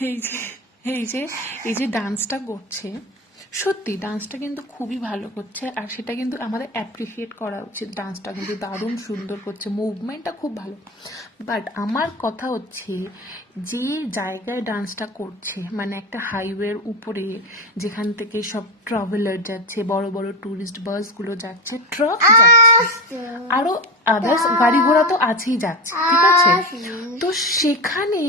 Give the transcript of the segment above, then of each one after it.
এই যে এই যে এই যে ডান্সটা করছে সত্যি ডান্সটা কিন্তু খুবই ভালো করছে আর সেটা কিন্তু আমাদের অ্যাপ্রিসিয়েট করা উচিত। ডান্সটা কিন্তু দারুণ সুন্দর করছে মুভমেন্টটা খুব ভালো। বাট আমার কথা হচ্ছে যে জায়গায় ডান্সটা করছে মানে একটা হাইওয়ের উপরে যেখান থেকে সব ট্রাভেলার যাচ্ছে বড় বড় ট্যুরিস্ট বাসগুলো যাচ্ছে ট্রাক যাচ্ছে আরও আদার্স গাড়ি ঘোড়া তো আছেই যাচ্ছে ঠিক আছে? তো সেখানে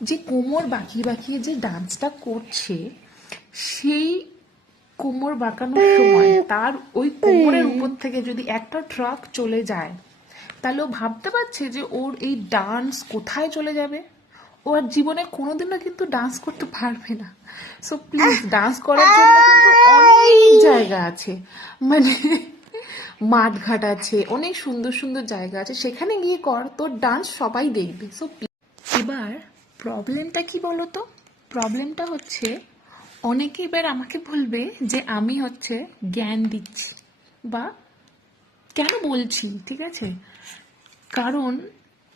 যে কোমর বাঁকিয়ে বাঁকিয়ে যে ডান্সটা করছে, সেই কোমর বাঁকানোর সময় তার ওই কোমরের উপর থেকে যদি একটা ট্রাক চলে যায়, তাহলে ও ভাবতে পারছে যে ওর এই ডান্স কোথায় চলে যাবে? ও আর জীবনে কোনোদিনও কিন্তু ডান্স করতে পারবে না। সো প্লিজ ডান্স করার জন্য কিন্তু অনেক জায়গা আছে। মানে মাঠঘাট আছে, অনেক সুন্দর সুন্দর জায়গা আছে। সেখানে গিয়ে কর, তোর ডান্স সবাই দেখবে। সো এবার প্রবলেমটা কি বলতো? প্রবলেমটা হচ্ছে অনেকে এবার আমাকে বলবে যে আমি হচ্ছে জ্ঞান দিচ্ছি বা কেন বলছি ঠিক আছে? কারণ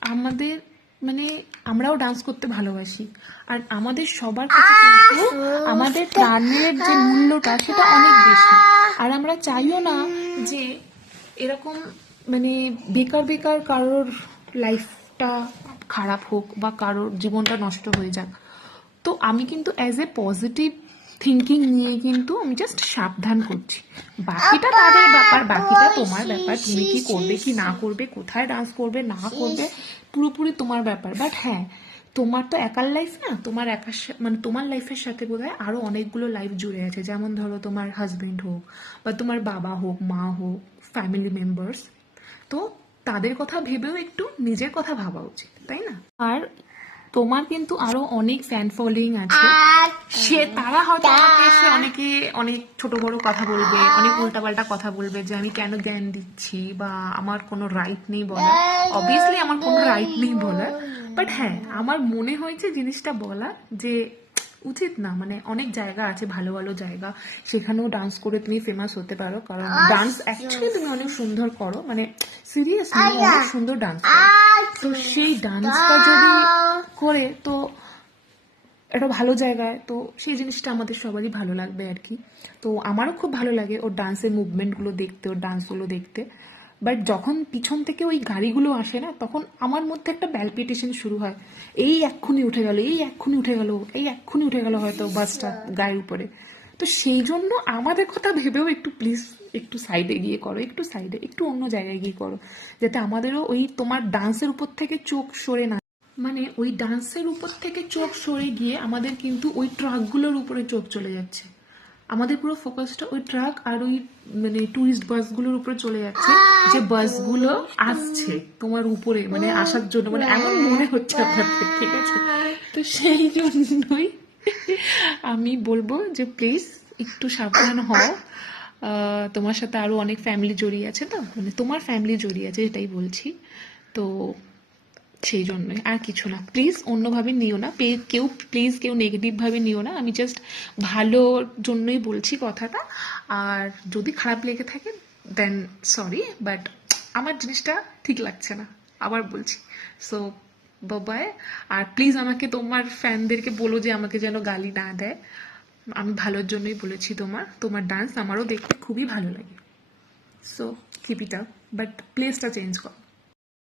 আমাদের মানে আমরাও ডান্স করতে ভালোবাসি। আর আমাদের সবার কাছে কিন্তু আমাদের প্রাণের যে মূল্যটা সেটা অনেক বেশি। আর আমরা চাইও না যে এরকম মানে বেকার বেকার কারোর লাইফটা খারাপ হোক বা কারোর জীবনটা নষ্ট হয়ে যাক। তো আমি কিন্তু অ্যাজ এ পজিটিভ থিঙ্কিং নিয়ে কিন্তু আমি জাস্ট সাবধান করছি। বাকিটা তাদের ব্যাপার বাকিটা তোমার ব্যাপার। তুমি কি করবে কি না করবে কোথায় ডান্স করবে না করবে পুরোপুরি তোমার ব্যাপার। বাট হ্যাঁ তোমার তো একার লাইফ না তোমার একার মানে তোমার লাইফের সাথে বোধ হয় আরও অনেকগুলো লাইফ জুড়ে আছে। যেমন ধরো তোমার হাজবেন্ড হোক বা তোমার বাবা হোক মা হোক ফ্যামিলি মেম্বার্স তো তাদের কথা ভেবেও একটু নিজের কথা ভাবা উচিত তাই না? আর তোমার কিন্তু আরও অনেক ফ্যান ফলোয়িং আছে। সে তারা হয়তো আমাকে এসে অনেকে অনেক ছোট বড় কথা বলবে অনেক উল্টাপাল্টা কথা বলবে যে আমি কেন জ্ঞান দিচ্ছি বা আমার কোনো রাইট নেই বলার। অবভিয়াসলি আমার কোনো রাইট নেই বলার। বাট হ্যাঁ আমার মনে হয়েছে জিনিসটা বলা যে উচিত না মানে অনেক জায়গা আছে ভালো ভালো জায়গা। সেখানেও ডান্স করে তুমি ফেমাস হতে পারো কারণ ডান্স অ্যাকচুয়ালি তুমি অনেক সুন্দর করো মানে সিরিয়াসলি অনেক সুন্দর ডান্স তো সেই ডান্সটা যদি করে তো একটা ভালো জায়গায় তো সেই জিনিসটা আমাদের সবারই ভালো লাগবে আর কি। তো আমারও খুব ভালো লাগে ওর ডান্সের মুভমেন্টগুলো দেখতে ওর ডান্সগুলো দেখতে। বাট যখন পিছন থেকে ওই গাড়িগুলো আসে না, তখন আমার মধ্যে একটা ব্যালপিটেশন শুরু হয়। এই এক্ষুনি উঠে গেল, এই এক্ষুনি উঠে গেল, এই এক্ষুনি উঠে গেল হয়তো বাসটা গায়ের উপরে। তো সেই জন্য আমাদের কথা ভেবেও একটু প্লিজ একটু সাইডে গিয়ে করো, একটু সাইডে একটু অন্য জায়গায় গিয়ে করো। যাতে আমাদেরও ওই তোমার ডান্সের উপর থেকে চোখ সরে না মানে ওই ডান্সের উপর থেকে চোখ সরে গিয়ে আমাদের কিন্তু ওই ট্রাকগুলোর উপরে চোখ চলে যাচ্ছে। আমাদের পুরো ফোকাসটা ওই ট্রাক আর ওই মানে টুরিস্ট বাসগুলোর উপরে চলে যাচ্ছে। যে বাসগুলো আসছে তোমার উপরে মানে আসার জন্য মানে এমন মনে হচ্ছে আপনাদের, ঠিক আছে? তো সেই জন্যই আমি বলব যে প্লিজ একটু সাবধান হও। তোমার সাথে আরও অনেক ফ্যামিলি জড়িয়ে আছে তো? মানে তোমার ফ্যামিলি জড়িয়ে আছে, এটাই বলছি। তো সেই জন্যই। আর কিছু না। প্লিজ অন্যভাবে নিও না। পে- কেউ প্লিজ কেউ নেগেটিভভাবে নিও না। আমি জাস্ট ভালোর জন্যই বলছি কথাটা। আর যদি খারাপ লেগে থাকে দেন সরি বাট আমার জিনিসটা ঠিক লাগছে না। আবার বলছি। সো বাবাই আর প্লিজ আমাকে তোমার ফ্যানদেরকে বলো যে আমাকে যেন গালি না দেয়। আমি ভালোর জন্যই বলেছি তোমার। তোমার ডান্স আমারও দেখতে খুবই ভালো লাগে। সো কিপ ইট বাট প্লেসটা চেঞ্জ করো।